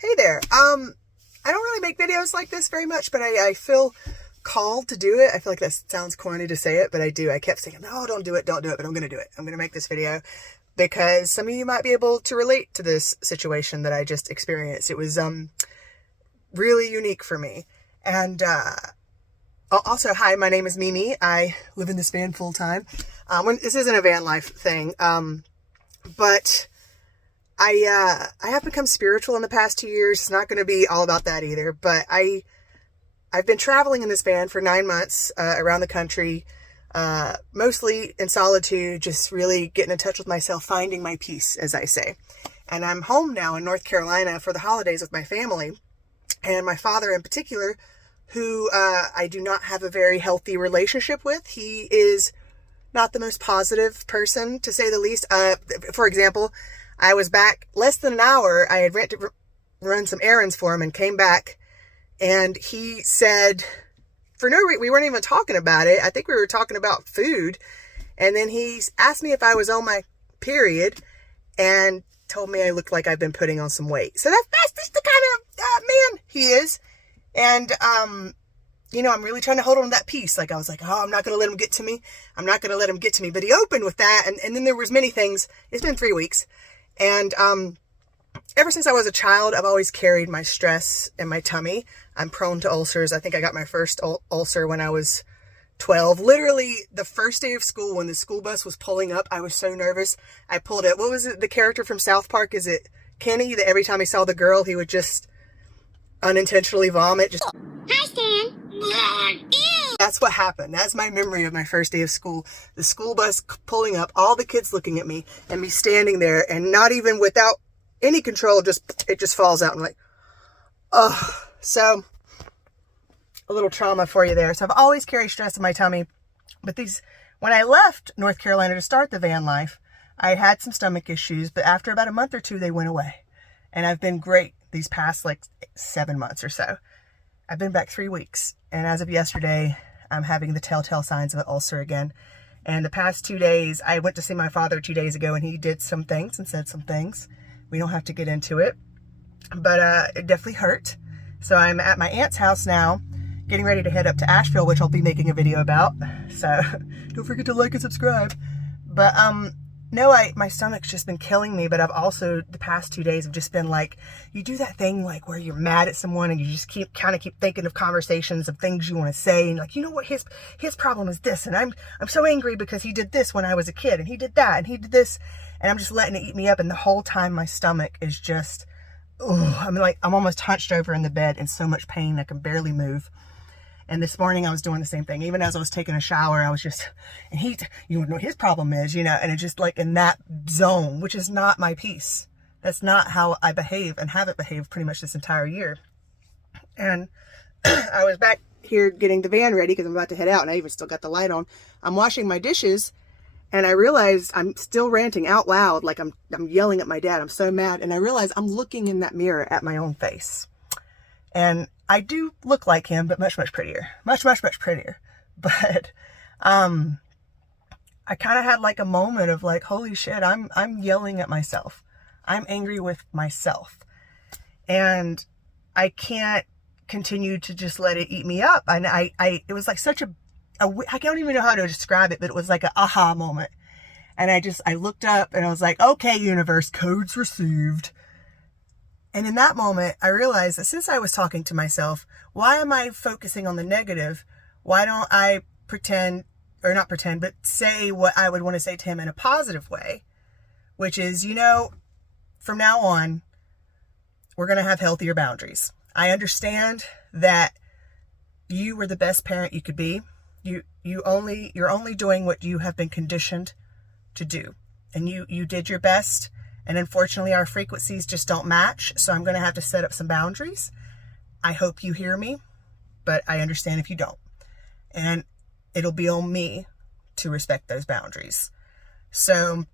Hey there. I don't really make videos like this very much, but I feel called to do it. I feel like that sounds corny to say it, but I do. I kept saying, no, don't do it, but I'm going to do it. I'm going to make this video because some of you might be able to relate to this situation that I just experienced. It was really unique for me. And also, hi, my name is Mimi. I live in this van full time. This isn't a van life thing, but I have become spiritual in the past 2 years. It's not going to be all about that either, but I've been traveling in this van for 9 months around the country, mostly in solitude, just really getting in touch with myself, finding my peace, as I say. And I'm home now in North Carolina for the holidays with my family, and my father in particular, who I do not have a very healthy relationship with. He is not the most positive person, to say the least. For example, I was back less than an hour. I had went to run some errands for him and came back, and he said, for no reason, we weren't even talking about it. I think we were talking about food. And then he asked me if I was on my period and told me I looked like I've been putting on some weight. So that's just the kind of man he is. And, I'm really trying to hold on to that peace. Like, I was like, oh, I'm not going to let him get to me. I'm not going to let him get to me. But he opened with that. And then there was many things. It's been 3 weeks. And, ever since I was a child, I've always carried my stress in my tummy. I'm prone to ulcers. I think I got my first ulcer when I was 12. Literally, the first day of school, when the school bus was pulling up, I was so nervous. I pulled it. What was it? The character from South Park? Is it Kenny? That every time he saw the girl, he would just unintentionally vomit. Just, hi, Stan. That's what happened. That's my memory of my first day of school. The school bus pulling up, all the kids looking at me, and me standing there, and not even without any control, it just falls out. I'm like, oh. So, a little trauma for you there. So I've always carried stress in my tummy. But when I left North Carolina to start the van life, I had some stomach issues, but after about a month or two, they went away. And I've been great these past 7 months or so. I've been back 3 weeks. And as of yesterday, I'm having the telltale signs of an ulcer again. And the past 2 days, I went to see my father 2 days ago, and he did some things and said some things. We don't have to get into it, but it definitely hurt. So I'm at my aunt's house now, getting ready to head up to Asheville, which I'll be making a video about. So don't forget to like and subscribe. But no, my stomach's just been killing me. But I've also, the past 2 days, have just been like, you do that thing where you're mad at someone and you just keep thinking of conversations of things you want to say, and like, you know what, his problem is this, and I'm so angry because he did this when I was a kid, and he did that, and he did this, and I'm just letting it eat me up. And the whole time my stomach is just, I'm almost hunched over in the bed in so much pain I can barely move. And this morning I was doing the same thing. Even as I was taking a shower, I was just, and you know what his problem is, and it's just like in that zone, which is not my peace. That's not how I behave and haven't behaved pretty much this entire year. And I was back here getting the van ready because I'm about to head out, and I even still got the light on. I'm washing my dishes, and I realized I'm still ranting out loud, like I'm yelling at my dad. I'm so mad. And I realized I'm looking in that mirror at my own face. And I do look like him, but much, much prettier. Much, much, much prettier. But I kind of had a moment of holy shit, I'm yelling at myself. I'm angry with myself. And I can't continue to just let it eat me up. And it was such I don't even know how to describe it, but it was like an aha moment. And I looked up and I was like, okay, universe, codes received. And in that moment, I realized that since I was talking to myself, why am I focusing on the negative? Why don't I but say what I would want to say to him in a positive way, which is, from now on, we're going to have healthier boundaries. I understand that you were the best parent you could be. You're only doing what you have been conditioned to do. And you did your best. And unfortunately, our frequencies just don't match. So I'm going to have to set up some boundaries. I hope you hear me, but I understand if you don't. And it'll be on me to respect those boundaries. So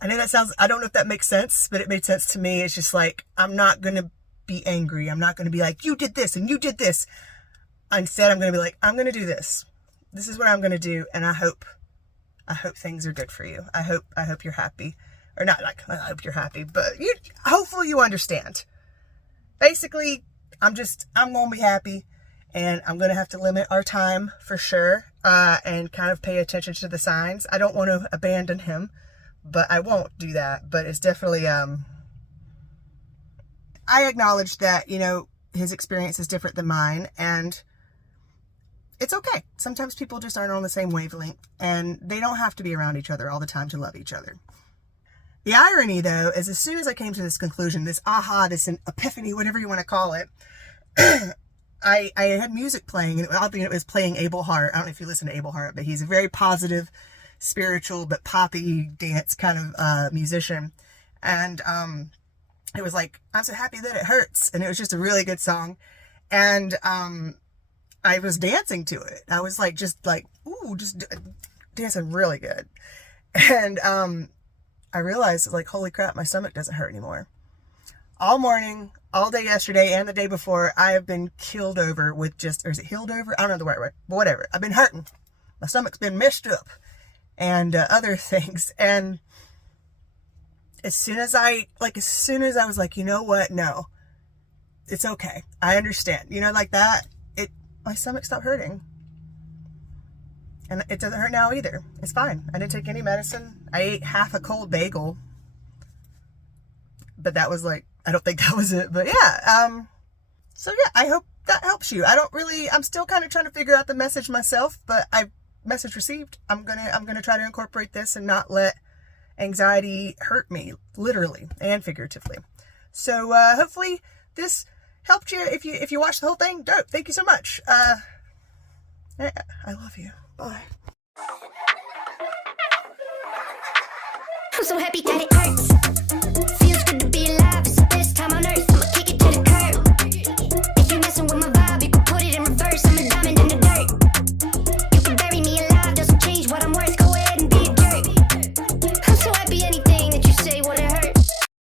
I know I don't know if that makes sense, but it made sense to me. It's just I'm not going to be angry. I'm not going to be like, you did this and you did this. Instead, I'm going to be like, I'm going to do this. This is what I'm going to do. And I hope things are good for you. I hope you're happy. Or not I hope you're happy, but hopefully you understand. basically, I'm going to be happy, and I'm going to have to limit our time for sure, and kind of pay attention to the signs. I don't want to abandon him, but I won't do that. But it's definitely, I acknowledge that, you know, his experience is different than mine, and it's okay. Sometimes people just aren't on the same wavelength, and they don't have to be around each other all the time to love each other. The irony, though, is as soon as I came to this conclusion, this aha, this epiphany, whatever you want to call it, I had music playing, and it was playing Abel Hart. I don't know if you listen to Abel Hart, but he's a very positive, spiritual, but poppy dance kind of musician. And it was like, I'm so happy that it hurts. And it was just a really good song. And I was dancing to it. I was like, just like, ooh, just dancing really good. And I realized, like, holy crap, my stomach doesn't hurt anymore. All morning, all day yesterday, and the day before, I have been killed over with just, or is it healed over? I don't know the right word, but whatever. I've been hurting. My stomach's been messed up and other things. And as soon as I was like, you know what? No, it's okay. I understand. You know, like that, my stomach stopped hurting. And it doesn't hurt now either. It's fine. I didn't take any medicine. I ate half a cold bagel. But that was like, I don't think that was it. But yeah. So yeah, I hope that helps you. I'm still kind of trying to figure out the message myself, but message received. I'm gonna try to incorporate this and not let anxiety hurt me, literally and figuratively. So hopefully this helped you. If you watched the whole thing, dope. Thank you so much. I love you. Bye. I'm so happy that it hurts.